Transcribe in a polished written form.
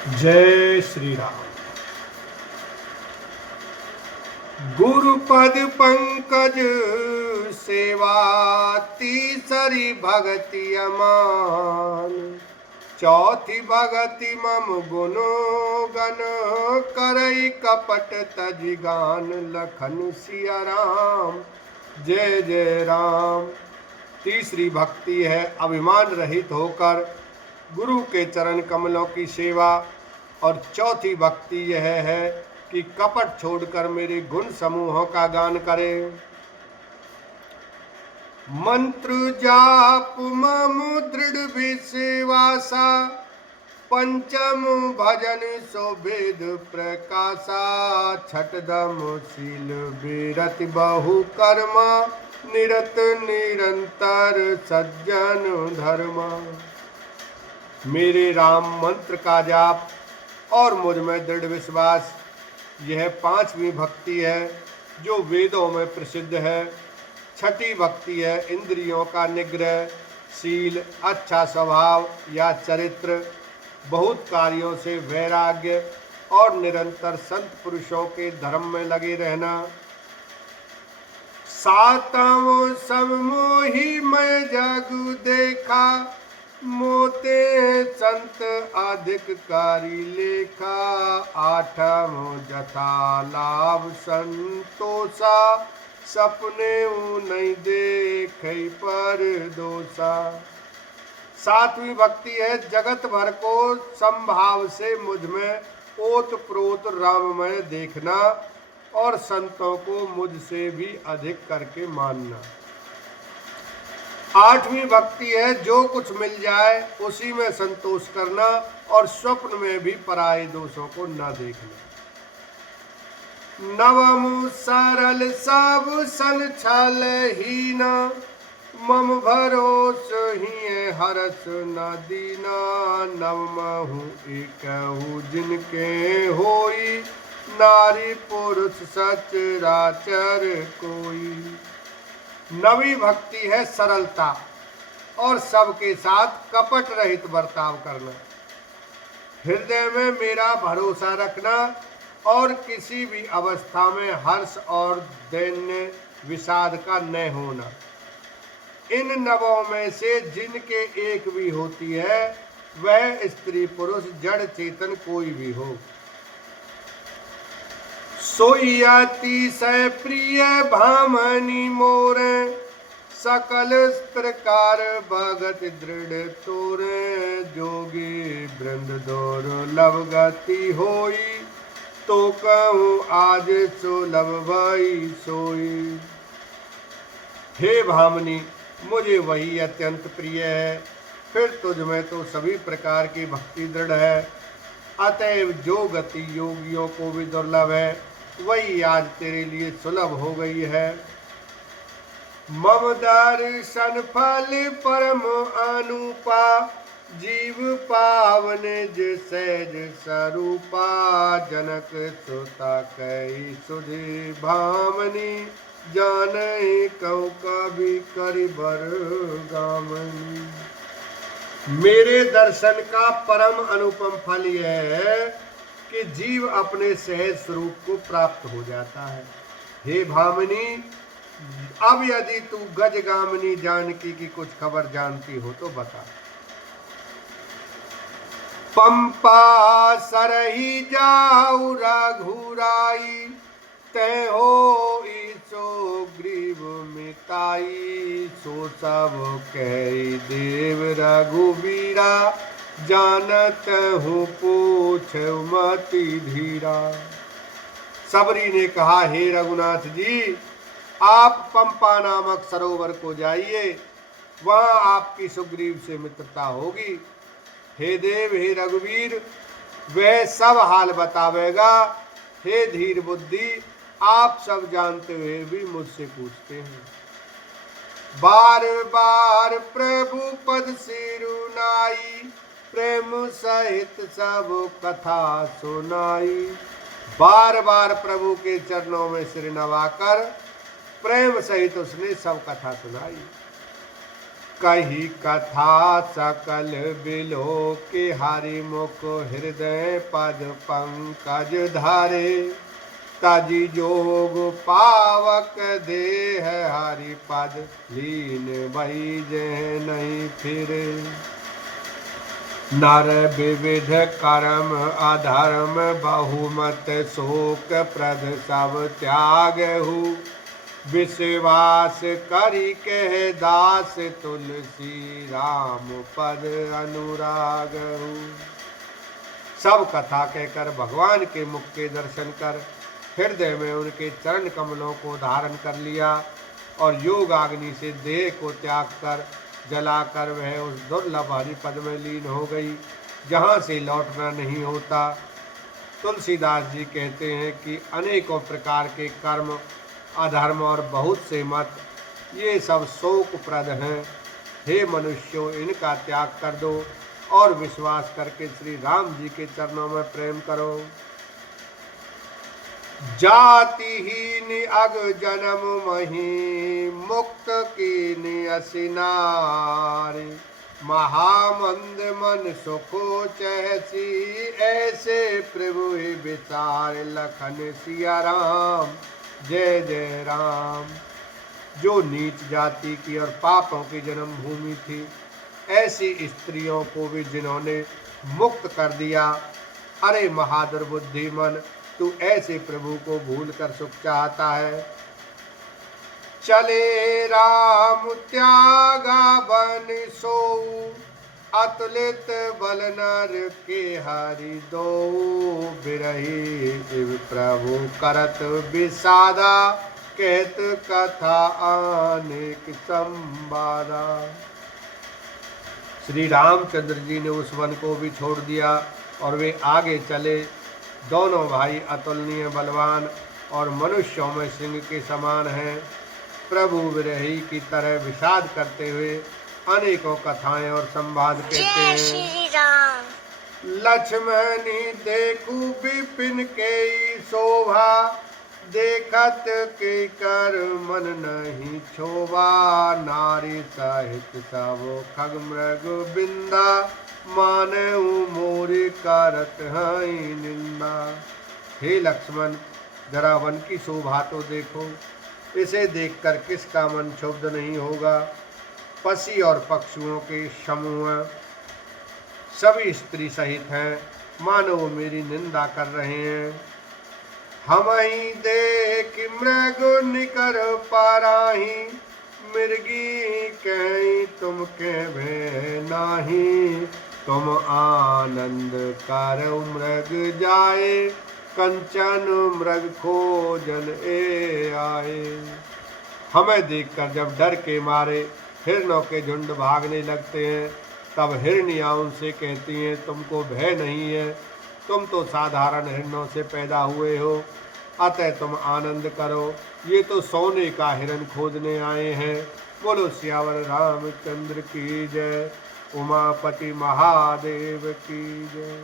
जय श्री राम। गुरुपद पंकज सेवा तीसरी भगति अमान। चौथी भगति मम गुनो गण करई कपट तजिगान। लखन सिया राम जय जय राम। तीसरी भक्ति है अभिमान रहित होकर गुरु के चरण कमलों की सेवा। और चौथी भक्ति यह है कि कपट छोड़कर मेरे गुण समूहों का गान करे। मंत्र जाप मम दृढ़ विश्वासा। पंचम भजन सो वेद प्रकाशा। छठदम शील विरति बहु कर्मा। निरत निरंतर सज्जन धर्मा। मेरे राम मंत्र का जाप और मुझ में दृढ़ विश्वास, यह पांचवी भक्ति है जो वेदों में प्रसिद्ध है। छठी भक्ति है इंद्रियों का निग्रह, शील, अच्छा स्वभाव या चरित्र, बहुत कार्यों से वैराग्य और निरंतर संत पुरुषों के धर्म में लगे रहना। सातवां सब मोहि मैं जग देखा। मोते संत अधिक कारी लेखा। आठम जथा लाभ संतोषा। सपने नहीं देख पर दोषा। सातवीं भक्ति है जगत भर को संभाव से मुझ में ओत प्रोत राममय देखना और संतों को मुझसे भी अधिक करके मानना। आठवीं भक्ति है जो कुछ मिल जाए उसी में संतोष करना और स्वप्न में भी पराये दोषों को न देखना। नवम सरल सब सन छल हीना। मम भरोस ही हरस न दीना। नवमहु एकहु जिनके होई। नारी पुरुष सचराचर कोई। नवी भक्ति है सरलता और सबके साथ कपट रहित बर्ताव करना। हृदय में मेरा भरोसा रखना और किसी भी अवस्था में हर्ष और दैन्य विषाद का न होना। इन नवों में से जिनके एक भी होती है वह स्त्री पुरुष जड़ चेतन कोई भी हो। सोई अतिशय प्रिय भामनी मोरे। सकल प्रकार भगत दृढ़ तोरे। जोगी वृंद दौर लव गति होई। तो कहूँ आज सो लव भई सोई। हे भामनी, मुझे वही अत्यंत प्रिय है, फिर तुझ में तो सभी प्रकार की भक्ति दृढ़ है। अतएव जो गति योगियों को भी दुर्लभ है वही आज तेरे लिए सुलभ हो गई है। मम दर्शन फल परम अनुपा। जीव पावन सहज स्वरूपा। जनक सुता कई सुधि भामनी। जाने कौ कभी करि बर गामनी। मेरे दर्शन का परम अनुपम फल यह है कि जीव अपने सहज स्वरूप को प्राप्त हो जाता है। हे भामिनी, अब यदि तू गजगामिनी जानकी की कुछ खबर जानती हो तो बता। पंपा सरही जाऊ रघुराई। तै हो सो ग्रीव मिताई। सो सब कह देव रघुबीरा। जानत हूँ पूछ मति धीरा। सबरी ने कहा, हे रघुनाथ जी, आप पंपा नामक सरोवर को जाइए, वहां आपकी सुग्रीव से मित्रता होगी। हे देव, हे रघुवीर, वह सब हाल बतावेगा। हे धीर बुद्धि, आप सब जानते हुए भी मुझसे पूछते हैं। बार बार प्रभु पद सिरुनाई। प्रेम सहित सब कथा सुनाई। बार बार प्रभु के चरणों में सिर नवाकर प्रेम सहित उसने सब कथा सुनाई। कही कथा सकल बिलो के हरि मुख हृदय पद पंकज धारे ताजी जोग पावक देह हरि पद लीन वही जे नहीं फिरे नर विविध कर्म अधर्म बहुमत शोक प्रद सब त्यागहु विश्वास करी कह दास तुलसी राम पद अनुरागहु। सब कथा कहकर भगवान के मुख के दर्शन कर हृदय में उनके चरण कमलों को धारण कर लिया और योग अग्नि से देह को त्याग कर जलाकर वह उस दुर्लभ हरि पद में लीन हो गई जहाँ से लौटना नहीं होता। तुलसीदास जी कहते हैं कि अनेकों प्रकार के कर्म अधर्म और बहुत से मत ये सब शोकप्रद हैं। हे मनुष्यों, इनका त्याग कर दो और विश्वास करके श्री राम जी के चरणों में प्रेम करो। जातिहीन अग जन्म मही मुक्त कीन असिनारे महामंद मन सुखो चहसी ऐसे प्रभु विचार लखन सिया राम जय जय राम। जो नीच जाति की और पापों की जन्म भूमि थी ऐसी स्त्रियों को भी जिन्होंने मुक्त कर दिया। अरे महादुर बुद्धिमन, तू ऐसे प्रभु को भूल कर सुख चाहता है। चले राम त्यागा बन सो अतुलित बल नर के हरि दो बिरही प्रभु करत विषादा कहत कथा अनेक संवादा। श्री रामचंद्र जी ने उस वन को भी छोड़ दिया और वे आगे चले। दोनों भाई अतुलनीय बलवान और मनुष्यों में सिंह के समान हैं। प्रभु विरही की तरह विषाद करते हुए अनेकों कथाएं और संवाद कहते हैं। लक्ष्मणी देखू विपिन के शोभा देखत के कर मन नहीं छोभा नारी सहित सब खग मृग बिंदा माने मोरी करत हई निंदा। हे लक्ष्मण, जरा वन की शोभा तो देखो, इसे देखकर किसका मन क्षुब्ध नहीं होगा। पक्षी और पक्षुओं के समूह सभी स्त्री सहित हैं, मानो वो मेरी निंदा कर रहे हैं। हम ही देख मृग निकर पाराही मिर्गी कहीं तुम के भे नाही तुम आनंद कर मृग जाए कंचन मृग खोजन ए आए। हमें देखकर जब डर के मारे हिरणों के झुंड भागने लगते हैं तब हिरनियाँ उनसे कहती हैं तुमको भय नहीं है, तुम तो साधारण हिरणों से पैदा हुए हो, अतः तुम आनंद करो। ये तो सोने का हिरण खोजने आए हैं। बोलो सियावर रामचंद्र की जय, उमापति महादेव की जय।